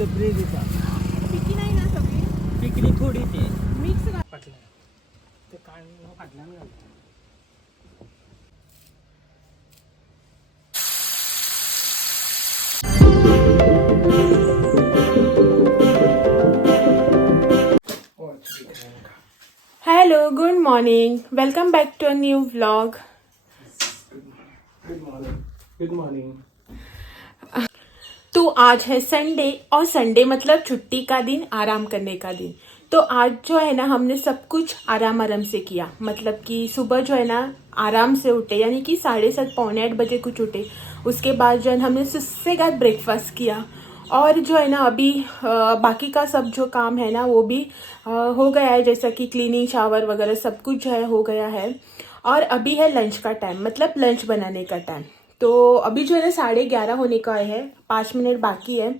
Break येतात पिकी नाही ना सगळी पिकली थोडी ते मिक्स फाटल्या ते काळ फाटल्यानं घालतात. Hello good morning, welcome back to a new vlog. Good morning. तो आज है संडे और संडे मतलब छुट्टी का दिन, आराम करने का दिन। तो आज जो है ना हमने सब कुछ आराम आराम से किया, मतलब कि सुबह जो है ना आराम से उठे, यानी कि 7:30 पौने 8 बजे कुछ उठे। उसके बाद जो है ना हमने सुस्सेगाद ब्रेकफास्ट किया और जो है ना अभी बाकी का सब जो काम है ना वो भी हो गया है, जैसा कि क्लीनिंग शावर वगैरह सब कुछ जो है हो गया है। और अभी है लंच का टाइम, मतलब लंच बनाने का टाइम। तो अभी जो है ना 11:30 होने का है, 5 मिनट बाकी है।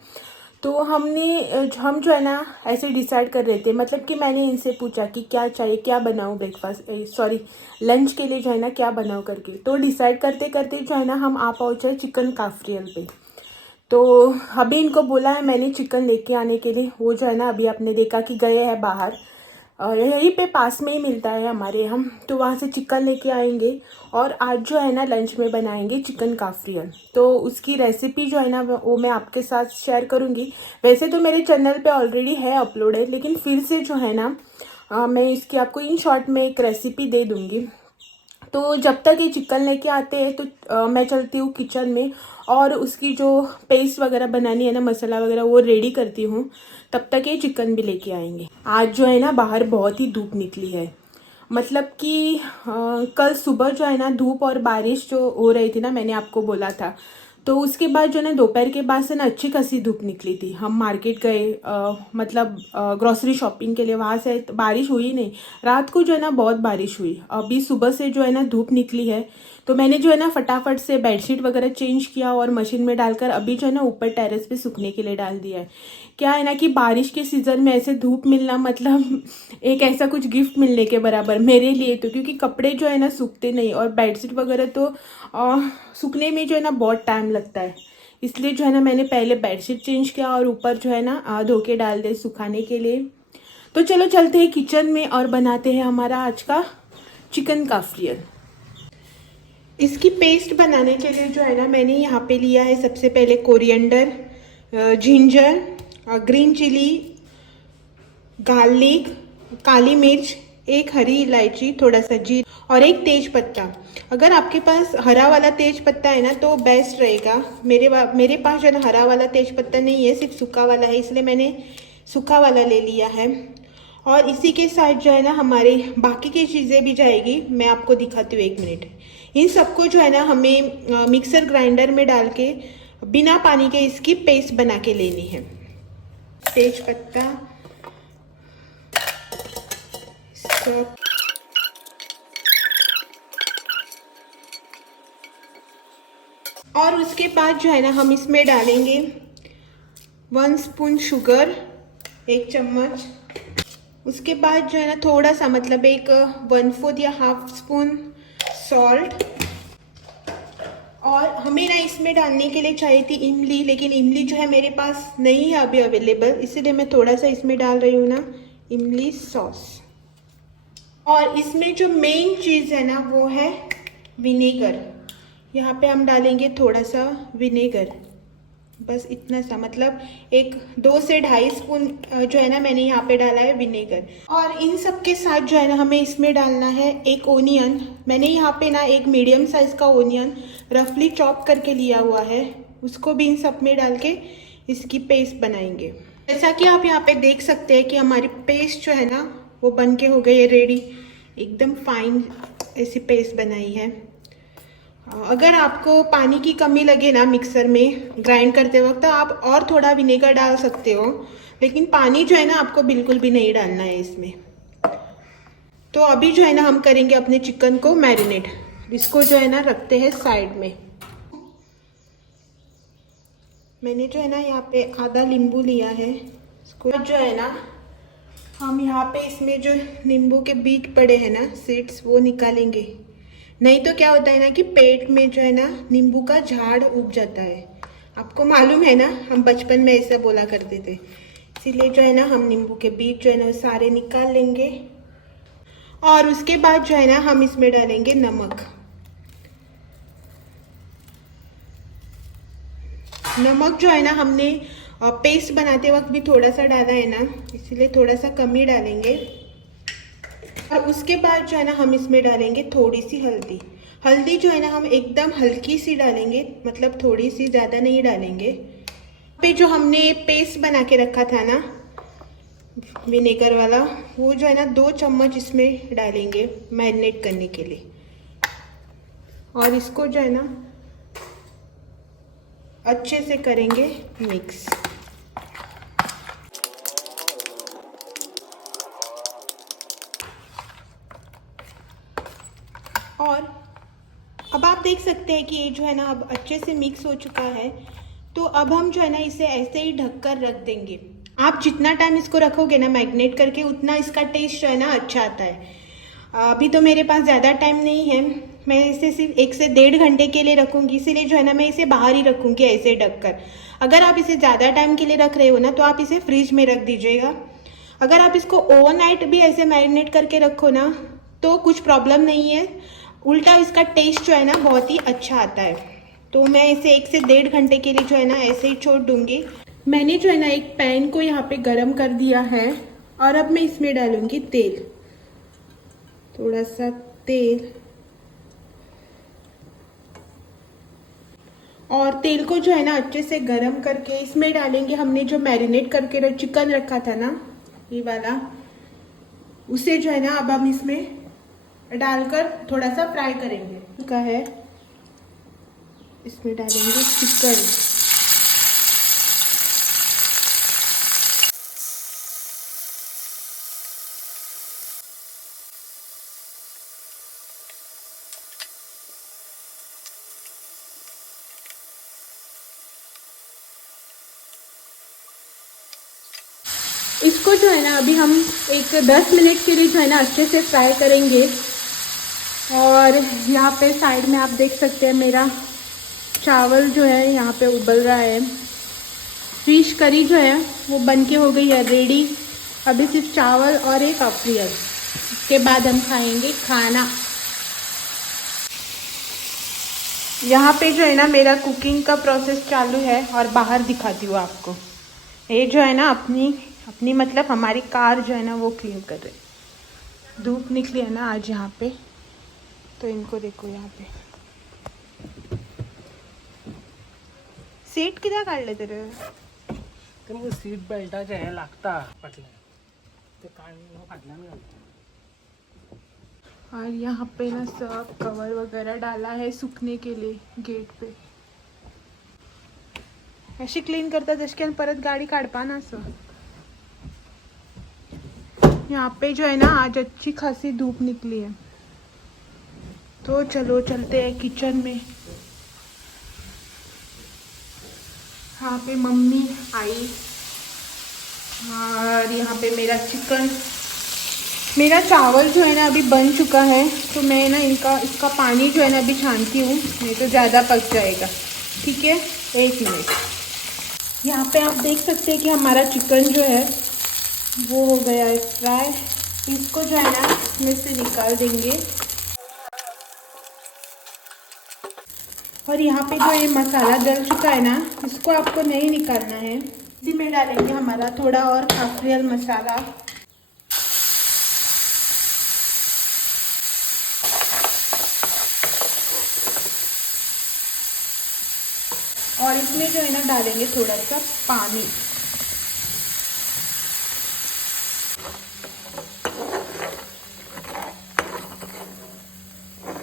तो हम जो है ना ऐसे डिसाइड कर रहे थे, मतलब कि मैंने इनसे पूछा कि क्या चाहिए, क्या बनाऊं ब्रेकफास्ट, सॉरी लंच के लिए जो है ना क्या बनाऊं करके। तो डिसाइड करते करते जो है ना हम आ पहुंचे चिकन काफरियल पे। तो अभी इनको बोला है मैंने चिकन लेके आने के लिए। वो जो है ना अभी आपने देखा कि गए हैं बाहर, यहीं पे पास में ही मिलता है हमारे यहाँ, तो वहाँ से चिकन लेके आएंगे। और आज जो है ना लंच में बनाएंगे चिकन काफरियल। तो उसकी रेसिपी जो है ना वो मैं आपके साथ शेयर करूँगी। वैसे तो मेरे चैनल पे ऑलरेडी है अपलोड है, लेकिन फिर से जो है ना मैं इसकी आपको इन शॉर्ट में एक रेसिपी दे दूँगी। तो जब तक ये चिकन लेके आते हैं तो मैं चलती हूँ किचन में और उसकी जो पेस्ट वगैरह बनानी है ना, मसाला वगैरह वो रेडी करती हूँ। तब तक ये चिकन भी लेके आएंगे। आज जो है ना बाहर बहुत ही धूप निकली है, मतलब कि कल सुबह जो है ना धूप और बारिश जो हो रही थी ना, मैंने आपको बोला था। तो उसके बाद जो है ना दोपहर के बाद से ना अच्छी खासी धूप निकली थी। हम मार्केट गए, मतलब ग्रोसरी शॉपिंग के लिए, वहाँ से बारिश हुई नहीं। रात को जो है ना बहुत बारिश हुई। अभी सुबह से जो है ना धूप निकली है, तो मैंने जो है ना फटाफट से बेडशीट वगैरह चेंज किया और मशीन में डालकर अभी जो है ना ऊपर टेरेस पे सूखने के लिए डाल दिया है। क्या है ना कि बारिश के सीज़न में ऐसे धूप मिलना मतलब एक ऐसा कुछ गिफ्ट मिलने के बराबर मेरे लिए तो, क्योंकि कपड़े जो है ना सूखते नहीं और बेडशीट वगैरह तो सूखने में जो है ना बहुत टाइम लगता है। इसलिए जो है ना मैंने पहले बेडशीट चेंज किया और ऊपर जो है ना धो के डाल दे सुखाने के लिए। तो चलो चलते हैं किचन में और बनाते हैं हमारा आज का चिकन काफरियल। इसकी पेस्ट बनाने के लिए जो है ना मैंने यहाँ पे लिया है सबसे पहले coriander, ginger, green chilli, garlic, काली मिर्च, एक हरी इलायची, थोड़ा सा जीरा और एक तेज पत्ता। अगर आपके पास हरा वाला तेज पत्ता है ना तो बेस्ट रहेगा। मेरे पास जो है ना हरा वाला तेज पत्ता नहीं है, सिर्फ सूखा वाला है, इसलिए मैंने सूखा वाला ले लिया है। और इसी के साथ जो है ना हमारे बाकी की चीज़ें भी जाएगी, मैं आपको दिखाती हूँ 1 मिनट। इन सबको जो है ना हमें मिक्सर ग्राइंडर में डाल के बिना पानी के इसकी पेस्ट बना के लेनी है। तेज पत्ता सब, और उसके बाद जो है ना हम इसमें डालेंगे 1 स्पून शुगर, 1 चम्मच। उसके बाद जो है ना थोड़ा सा, मतलब एक 1/4 या हाफ स्पून सॉल्ट। और हमें ना इसमें डालने के लिए चाहिए थी इमली, लेकिन इमली जो है मेरे पास नहीं है अभी अवेलेबल, इसीलिए मैं थोड़ा सा इसमें डाल रही हूँ ना इमली सॉस। और इसमें जो मेन चीज़ है ना वो है विनेगर। यहाँ पे हम डालेंगे थोड़ा सा विनेगर, बस इतना सा, मतलब एक 2 से 2.5 स्पून जो है ना मैंने यहाँ पे डाला है विनेगर। और इन सब के साथ जो है ना हमें इसमें डालना है एक ओनियन। मैंने यहाँ पे ना एक मीडियम साइज़ का ओनियन रफली चॉप करके लिया हुआ है, उसको भी इन सब में डाल के इसकी पेस्ट बनाएंगे। जैसा कि आप यहाँ पे देख सकते हैं कि हमारी पेस्ट जो है ना वो बन के हो गई है रेडी, एकदम फाइन ऐसी पेस्ट बनाई है। अगर आपको पानी की कमी लगे ना मिक्सर में ग्राइंड करते वक्त, तो आप और थोड़ा विनेगर डाल सकते हो, लेकिन पानी जो है ना आपको बिल्कुल भी नहीं डालना है इसमें। तो अभी जो है ना हम करेंगे अपने चिकन को मैरिनेट। इसको जो है ना रखते हैं साइड में। मैंने जो है ना यहाँ पे आधा नींबू लिया है, इसको जो है ना हम यहाँ पे इसमें जो नींबू के बीज पड़े हैं ना, सीड्स, वो निकालेंगे। नहीं तो क्या होता है ना कि पेट में जो है ना नींबू का झाड़ उग जाता है, आपको मालूम है ना, हम बचपन में ऐसा बोला करते थे। इसीलिए जो है ना हम नींबू के बीज जो है ना वो सारे निकाल लेंगे। और उसके बाद जो है ना हम इसमें डालेंगे नमक। नमक जो है ना हमने पेस्ट बनाते वक्त भी थोड़ा सा डाला है ना, इसीलिए थोड़ा सा कम ही डालेंगे। और उसके बाद जो है ना हम इसमें डालेंगे थोड़ी सी हल्दी। हल्दी जो है ना हम एकदम हल्की सी डालेंगे, मतलब थोड़ी सी, ज़्यादा नहीं डालेंगे। पे जो हमने पेस्ट बना के रखा था ना विनेगर वाला, वो जो है ना 2 चम्मच इसमें डालेंगे मैरिनेट करने के लिए। और इसको जो है ना अच्छे से करेंगे मिक्स। और अब आप देख सकते हैं कि ये जो है ना अब अच्छे से मिक्स हो चुका है। तो अब हम जो है ना इसे ऐसे ही ढककर रख देंगे। आप जितना टाइम इसको रखोगे ना मैरिनेट करके, उतना इसका टेस्ट जो है ना अच्छा आता है। अभी तो मेरे पास ज़्यादा टाइम नहीं है, मैं इसे सिर्फ 1 से 1.5 घंटे के लिए रखूँगी, इसीलिए जो है ना मैं इसे बाहर ही रखूँगी ऐसे ढककर। अगर आप इसे ज़्यादा टाइम के लिए रख रहे हो ना तो आप इसे फ्रिज में रख दीजिएगा। अगर आप इसको ओवरनाइट भी ऐसे मैरिनेट करके रखो ना तो कुछ प्रॉब्लम नहीं है, उल्टा इसका टेस्ट जो है ना बहुत ही अच्छा आता है। तो मैं इसे 1 से 1.5 घंटे के लिए जो है ना ऐसे ही छोड़ दूँगी। मैंने जो है ना एक पैन को यहाँ पे गरम कर दिया है और अब मैं इसमें डालूँगी तेल, थोड़ा सा तेल। और तेल को जो है ना अच्छे से गरम करके इसमें डालेंगे हमने जो मैरिनेट करके चिकन रखा था ना, ये वाला, उसे जो है ना अब हम इसमें डालकर थोड़ा सा फ्राई करेंगे। का है इसमें डालेंगे चिकन। इसको जो है ना अभी हम एक 10 मिनट के लिए जो है ना अच्छे से फ्राई करेंगे। और यहाँ पे साइड में आप देख सकते हैं मेरा चावल जो है यहाँ पे उबल रहा है। फिश करी जो है वो बन के हो गई है रेडी। अभी सिर्फ चावल और एक अफ्रियल, उसके बाद हम खाएंगे खाना। यहाँ पे जो है ना मेरा कुकिंग का प्रोसेस चालू है और बाहर दिखाती हूँ आपको। ये जो है ना अपनी मतलब हमारी कार जो है ना वो क्लीन कर रहे। धूप निकली है ना आज यहाँ पे, तो इनको देखो यहाँ पे सीट किती काढले तेरे? ते मग सीट बेल्टाचे हे लागता फाटल्या, ते काढून फाटल्यान घालता। और यहाँ पे ना सब कवर वगैरह डाला है सूखने के लिए गेट पे। अशी क्लीन करता जसं परत गाडी काढपा ना असं। यहाँ पे जो है ना आज अच्छी खासी धूप निकली है, तो चलो चलते हैं किचन में। यहाँ पे मम्मी आई और यहाँ पे मेरा चिकन, मेरा चावल जो है ना अभी बन चुका है। तो मैं ना इसका पानी जो है ना अभी छानती हूँ, नहीं तो ज़्यादा पक जाएगा। ठीक है, 1 मिनट। यहाँ पे आप देख सकते हैं कि हमारा चिकन जो है वो हो गया है फ्राई। इसको जो है ना इसमें से निकाल देंगे। और यहाँ पे जो ये मसाला डल चुका है ना, इसको आपको नहीं निकालना है। इसी में डालेंगे हमारा थोड़ा और अफ्रियल मसाला। और इसमें जो है ना डालेंगे थोड़ा सा पानी।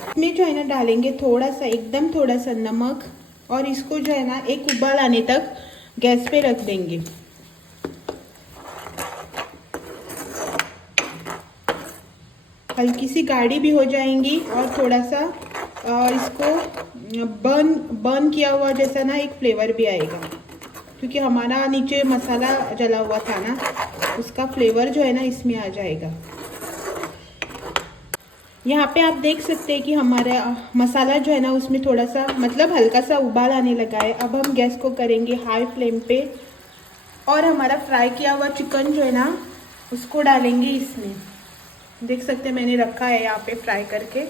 इसमें जो है ना डालेंगे थोड़ा सा, एकदम थोड़ा सा नमक। और इसको जो है ना एक उबाल आने तक गैस पे रख देंगे। हल्की सी गाढ़ी भी हो जाएंगी और थोड़ा सा इसको बर्न किया हुआ जैसा ना एक फ्लेवर भी आएगा, क्योंकि हमारा नीचे मसाला जला हुआ था ना, उसका फ्लेवर जो है ना इसमें आ जाएगा। यहाँ पे आप देख सकते हैं कि हमारा मसाला जो है ना उसमें थोड़ा सा मतलब हल्का सा उबाल आने लगा है। अब हम गैस को करेंगे हाई फ्लेम पे और हमारा फ्राई किया हुआ चिकन जो है ना उसको डालेंगे इसमें। देख सकते हैं मैंने रखा है यहाँ पे फ्राई करके।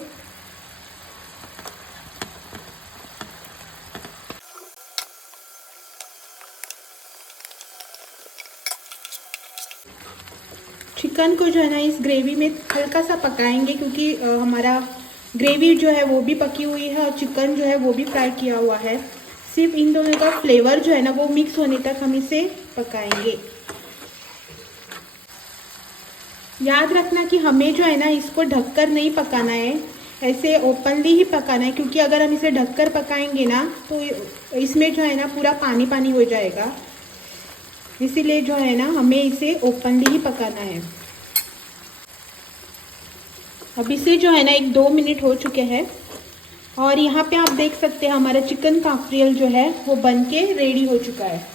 चिकन को जो है ना इस ग्रेवी में हल्का सा पकाएंगे क्योंकि हमारा ग्रेवी जो है वो भी पकी हुई है और चिकन जो है वो भी फ्राई किया हुआ है। सिर्फ इन दोनों का फ्लेवर जो है ना वो मिक्स होने तक हम इसे पकाएंगे। याद रखना कि हमें जो है ना इसको ढककर नहीं पकाना है, ऐसे ओपनली ही पकाना है क्योंकि अगर हम इसे ढककर पकाएंगे ना तो इसमें जो है ना पूरा पानी पानी हो जाएगा। इसीलिए जो है ना हमें इसे ओपनली ही पकाना है। अब इसे जो है ना 1-2 मिनट हो चुके हैं और यहाँ पे आप देख सकते हैं हमारा चिकन काफरियल जो है वो बन के रेडी हो चुका है।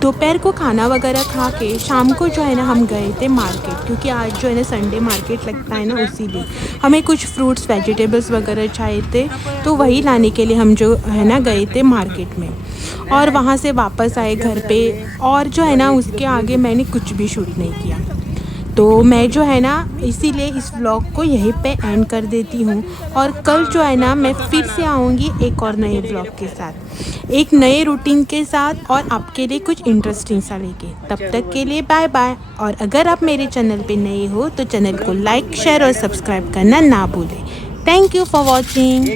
दोपहर को खाना वगैरह खा के शाम को जो है ना हम गए थे मार्केट क्योंकि आज जो है ना संडे मार्केट लगता है ना, उसीलिए हमें कुछ फ्रूट्स वेजिटेबल्स वगैरह चाहिए थे तो वही लाने के लिए हम जो है ना गए थे मार्केट में। और वहाँ से वापस आए घर पे और जो है ना उसके आगे मैंने कुछ भी शूट नहीं किया। तो मैं जो है ना इसीलिए इस व्लॉग को यहीं पे एंड कर देती हूँ और कल जो है ना मैं फिर से आऊँगी एक और नए व्लॉग के साथ, एक नए रूटीन के साथ और आपके लिए कुछ इंटरेस्टिंग सा लेके। तब तक के लिए बाय बाय। और अगर आप मेरे चैनल पे नए हो तो चैनल को लाइक शेयर और सब्सक्राइब करना ना भूलें। Thank you for watching.